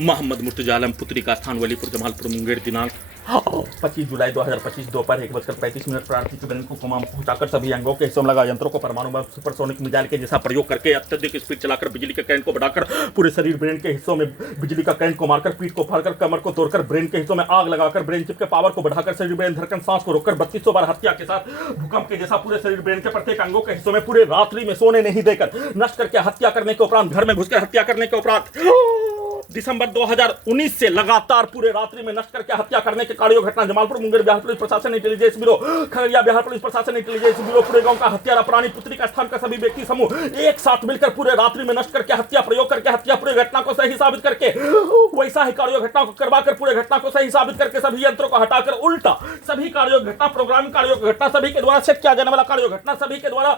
मोहम्मद मुर्तजा आलम पुत्री का स्थान वलीपुर जमालपुर मुंगेर दिनांक 25 जुलाई 2025 दोपहर 1:35 प्रार्थी की बैंक को कमाम पहुंचाकर सभी अंगों के हिस्सों में लगा यंत्रों को परमाणु बम सुपरसोनिक मिसाइल के जैसा प्रयोग करके अत्यधिक स्पीड चलाकर बिजली के करंट को बढ़ाकर पूरे शरीर ब्रेन के हिस्सों में बिजली का करंट को मारकर पीठ को फाड़कर कमर को तोड़कर ब्रेन के हिस्सों में आग लगाकर ब्रेन चिप के पावर को बढ़ाकर शरीर ब्रेन धड़कन सांस को रोककर 3200 बार हत्या के साथ भूकंप के जैसा पूरे शरीर ब्रेन के प्रत्येक अंगों के हिस्सों में पूरे रात्रि में सोने नहीं देकर नष्ट करके हत्या करने के उपरांत घर में घुसकर हत्या करने के उपरांत दिसंबर 2019 से लगातार पूरे रात्रि में नष्ट करके हत्या करने के कार्यों घटना जमालपुर मुंगेर बिहार पुलिस प्रशासन intelligence bureau Khagaria Bihar police प्रशासन इंटेलिजेंस ब्यूरो पूरे गांव का हत्यारा प्राणी पुत्री का स्थान का सभी व्यक्ति समूह एक साथ मिलकर पूरे रात्रि में नष्ट करके हत्या प्रयोग करके हत्या पूरे घटना को सही साबित करके वैसा ही कार्यों घटना को करवाकर पूरे घटना को सही साबित करके सभी यंत्रों को हटाकर उल्टा सभी कार्यों घटना प्रोग्रामिंग कार्यों की घटना सभी के द्वारा सेट किया जाने वाला कार्यों घटना सभी के द्वारा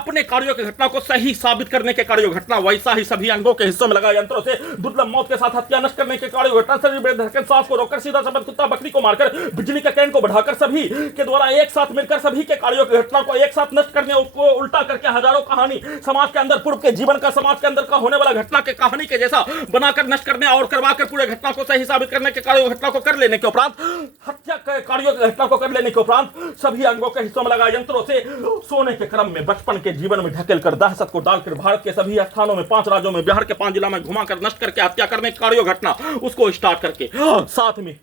अपने कार्यों की घटना को सही साबित करने के कार्यों घटना वैसा ही सभी अंगों के हिस्सों में लगा यंत्रों से दुर्लभ मौत के साथ हत्या नष्ट करने के कार्य घटना शरीर में धड़कन सांस को रोककर सीधा सबद कुत्ता बकरी को मारकर बिजली का करंट को बढ़ाकर सभी के द्वारा एक साथ मिलकर सभी के कार्यों की घटना को एक साथ नष्ट करने उसको उल्टा करके हजारों कहानी समाज के अंदर पूर्व के जीवन का समाज के अंदर का होने वाला घटना के कहानी के जैसा बनाकर नष्ट करने और करवाकर पूरे घटना को सही साबित करने के कार्यों घटना को कर लेने के उपरांत हत्या के कार्यों की घटना को कर लेने के उपरांत सभी अंगों के हिस्सों में लगा यंत्रों से सोने के क्रम में बचपन के जीवन में ढकेल कर दहशत को डालकर भारत के सभी स्थानों में 5 राज्यों में बिहार के 5 जिला में घुमाकर नष्ट करके हत्या करने के कार्यों घटना उसको स्टार्ट करके साथ में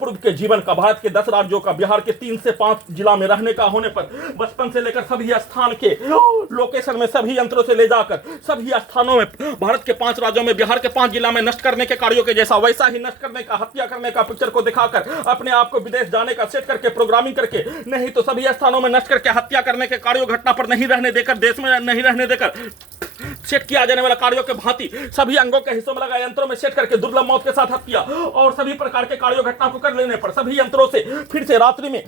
पूर्व के जीवन का भारत के 10 राज्यों का बिहार के 3 से 5 जिला में रहने का होने पर बचपन से लेकर सभी स्थान के लोकेशन में सभी यंत्रों से ले जाकर सभी स्थानों में भारत के 5 राज्यों में बिहार के 5 जिला में नष्ट करने के कार्यों के जैसा वैसा ही नष्ट करने का हत्या करने का पिक्चर को दिखाकर अपने आप को विदेश जाने का सेट करके प्रोग्रामिंग करके नहीं तो सभी स्थानों में नष्ट करके हत्या करने के कार्यों घटना पर नहीं रहने देकर देश में नहीं रहने देकर सेट किया जाने वाला कार्यों के भांति सभी अंगों के हिस्सों में लगा यंत्रों में सेट करके दुर्लभ मौत के साथ हत्या और सभी प्रकार के कार्यों घटना को कर लेने पर सभी यंत्रों से फिर से रात्रि में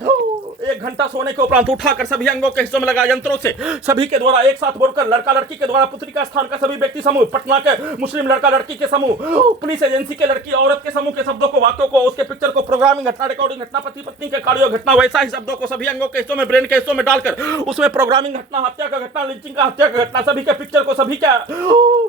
1 घंटा सोने के उपरांत उठाकर सभी अंगों के हिस्सों में लगा यंत्रों से सभी के द्वारा एक साथ बोलकर लड़का लड़की के द्वारा पुत्री का स्थान का सभी व्यक्ति समूह पटना के मुस्लिम लड़का लड़की के समूह पुलिस एजेंसी के लड़की औरत के समूह के शब्दों को वाक्यों को उसके पिक्चर को प्रोग्रामिंग घटना रिकॉर्डिंग घटना पति पत्नी के कार्यों घटना वैसा ही शब्दों को सभी अंगों के हिस्सों में ब्रेन के हिस्सों में डालकर उसमें प्रोग्रामिंग घटना हत्या का घटना लिंचिंग का हत्या का घटना सभी के पिक्चर को सभी के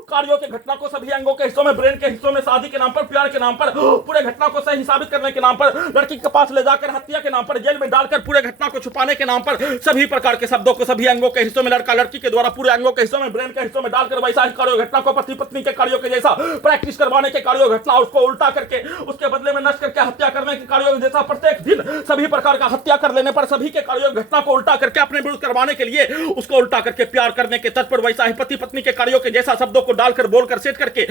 कार्यों के घटना को सभी अंगों के हिस्सों में ब्रेन के हिस्सों में शादी के नाम पर प्यार के नाम पर पूरे घटना को सही साबित करने के नाम पर लड़की के पास ले जाकर हत्या के नाम पर जेल में डालकर पूरे घटना को छुपाने के नाम पर सभी प्रकार के शब्दों को सभी अंगों के हिस्सों में लड़का लड़की के द्वारा पूरे अंगों के हिस्सों में ब्रेन के हिस्सों में डालकर वैसा ही कार्यों घटना को पति पत्नी के कार्यों के जैसा प्रैक्टिस करवाने के कार्यों घटना उसको उल्टा करके उसके बदले में नष्ट करके हत्या करने के कार्यों जैसा प्रत्येक दिन सभी प्रकार का हत्या कर लेने पर सभी के कार्यों घटना को उल्टा करके अपने विरुद्ध करवाने के लिए उसको उल्टा करके प्यार करने के तट पर वैसा ही पति पत्नी के कार्यों के जैसा शब्दों को डालकर बोलकर सेट करके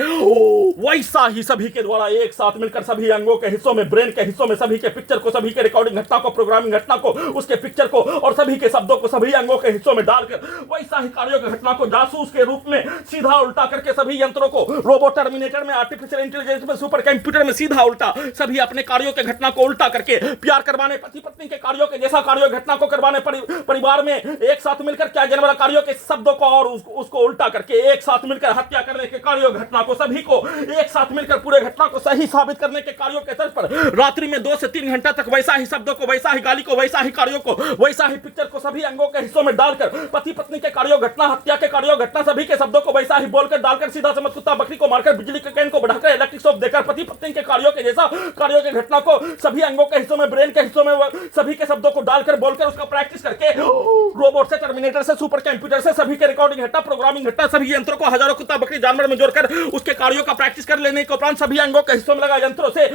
वैसा ही सभी के द्वारा एक साथ मिलकर सभी अंगों के हिस्सों में ब्रेन के हिस्सों में सभी के पिक्चर को सभी के रिकॉर्डिंग घटना को प्रोग्रामिंग घटना को उसके पिक्चर को और सभी के शब्दों को सभी अंगों के हिस्सों में डालकर वैसा ही कार्यों की घटना को जासूस के रूप में सीधा उल्टा करके सभी यंत्रों को रोबो टर्मिनेटर में आर्टिफिशियल इंटेलिजेंस में सुपर कंप्यूटर में सीधा उल्टा सभी अपने कार्यों के घटना को उल्टा करके प्यार करवाने पति पत्नी के कार्यों के जैसा कार्यों घटना को करवाने परिवार में एक साथ मिलकर क्या जाने वाला कार्यों के शब्दों को और उसको उल्टा करके एक साथ मिलकर हत्या करने के कार्यों घटना को सभी को एक साथ मिलकर पूरे घटना को सही साबित करने के कार्यों के तर्ज पर रात्रि में 2 से 3 घंटा तक वैसा ही शब्दों को वैसा ही गाली को वैसा ही कार्यों को वैसा ही पिक्चर को सभी अंगों के हिस्सों में डालकर पति पत्नी के कार्यों घटना हत्या के कार्यों घटना सभी के शब्दों को वैसा ही बोलकर डालकर सीधा समझ कुत्ता बकरी को मारकर बिजली के करंट को बढ़ाकर इलेक्ट्रिक शॉक देकर पति पत्नी के कार्यों के जैसा कार्यों की घटना को सभी अंगों के हिस्सों में ब्रेन के हिस्सों में सभी के शब्दों को डालकर बोलकर उसका प्रैक्टिस करके रोबोट से टर्मिनेटर से सुपर कंप्यूटर से सभी के रिकॉर्डिंग घटना प्रोग्रामिंग घटना सभी यंत्रों को हजारों कुत्ता बकरी जानवर में जोड़कर उसके कार्यों का प्रैक्टिस कर लेने के उपरांत सभी अंगों के हिस्सों में लगा यंत्रों से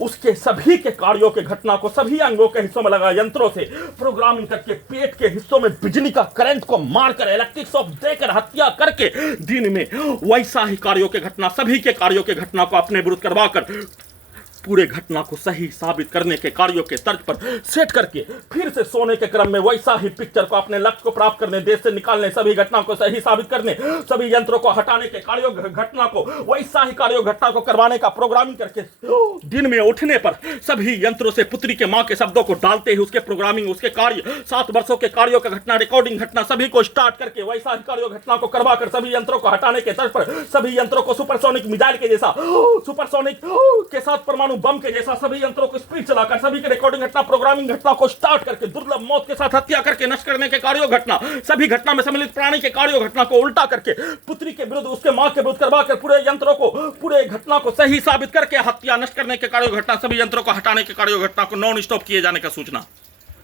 उसके सभी के कार्यों के घटना को सभी अंगों के हिस्सों में लगा यंत्रों से प्रोग्रामिंग करके पेट के हिस्सों में बिजली का करंट को मारकर इलेक्ट्रिक शॉक देकर हत्या करके दिन में वैसा ही कार्यों के घटना सभी के कार्यों के घटना को अपने विरुद्ध करवाकर पूरे घटना को सही साबित करने के कार्यों के तर्ज पर सेट करके फिर से सोने के क्रम में वैसा ही पिक्चर को अपने लक्ष्य को प्राप्त करने देश से निकालने सभी घटना को सही साबित करने सभी यंत्रों को हटाने के कार्यों घटना को वैसा ही कार्यों घटना को करवाने का प्रोग्रामिंग करके दिन में उठने पर सभी यंत्रों से पुत्री के मां के शब्दों को डालते ही उसके प्रोग्रामिंग उसके कार्य 7 वर्षों के कार्यों का घटना रिकॉर्डिंग घटना सभी को स्टार्ट करके वैसा ही कार्यों घटना को करवाकर सभी यंत्रों को हटाने के तर्ज पर सभी यंत्रों को सुपरसोनिक मिसाइल के जैसा सुपरसोनिक के साथ परमाणु परमाणु बम के जैसा सभी यंत्रों को स्पीड चलाकर सभी के रिकॉर्डिंग घटना, प्रोग्रामिंग घटना को स्टार्ट करके दुर्लभ मौत के साथ हत्या करके नष्ट करने के कार्यों घटना, सभी घटना में सम्मिलित प्राणी के कार्यों घटना को उल्टा करके पुत्री के विरुद्ध उसके मां के विरुद्ध करवा कर पूरे यंत्रों को, पूरे घटना को सही साबित करके हत्या नष्ट करने के कार्यों घटना, सभी यंत्रों को हटाने के कार्यों घटना को नॉन स्टॉप किए जाने का सूचना।